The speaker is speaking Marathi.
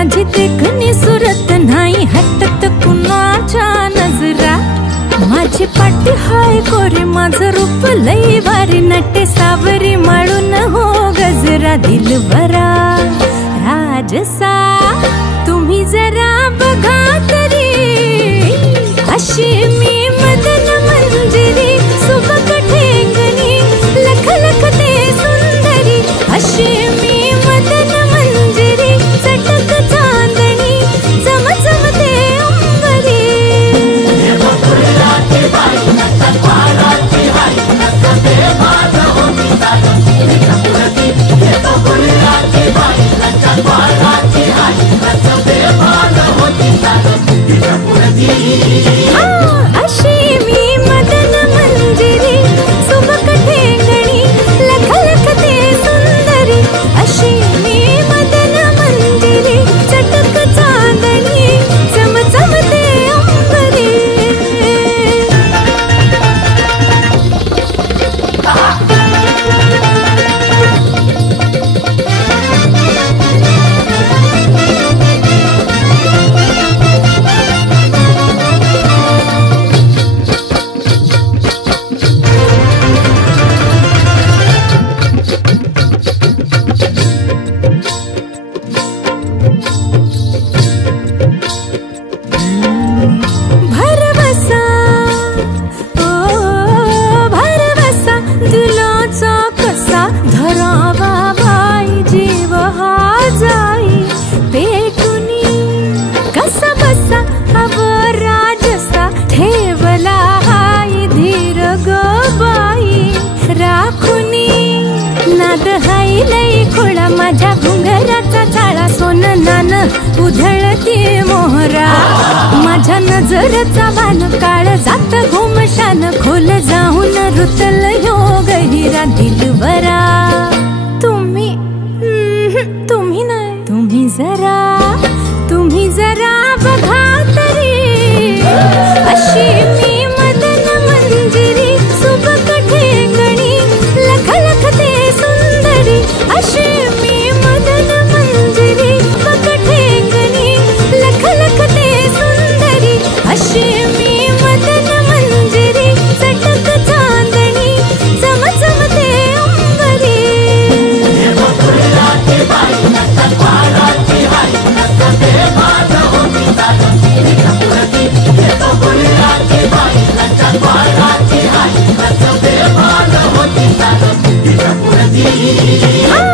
माझी देखणी सुरत नाही हटत कुणाच्या नजरा माझी पाटी हाय कोरी माझं रूप लई भारी नटे सावरी माळून हो गजरा दिलबरा राजसा तुम्ही जरा बघा तरी अशी मी मदन मंजिरी सुबक ठेंगणी लख लख ते सुंदरी अशी मी मदन मंजिरी चटक चांदणी चमचमते अंबरी अशी मी मदन मंजिरी सुबक ठेंगणी लख लख ते सुंदरी अशी मी मदन मंजिरी चटक चांदणी चमचमते अंबरी माझ्या घुंगराचा चाळा सोन नान उधळती मोहरा माझ्या नजरचा बाण काळ जात घुमशान खोल जाऊन रुतल योग हिरा दिलबरा तुम्ही नाही तुम्ही जरा बघा तरी अशी मी मदन मंजिरी सुबक ठेंगणी लख लख ते सुंदरी अशी मी मदन मंजिरी सुबक ठेंगणी लख लख ते सुंदरी अशी मी मदन मंजिरी चटक चांदणी चमचमते अंबरी Yeah.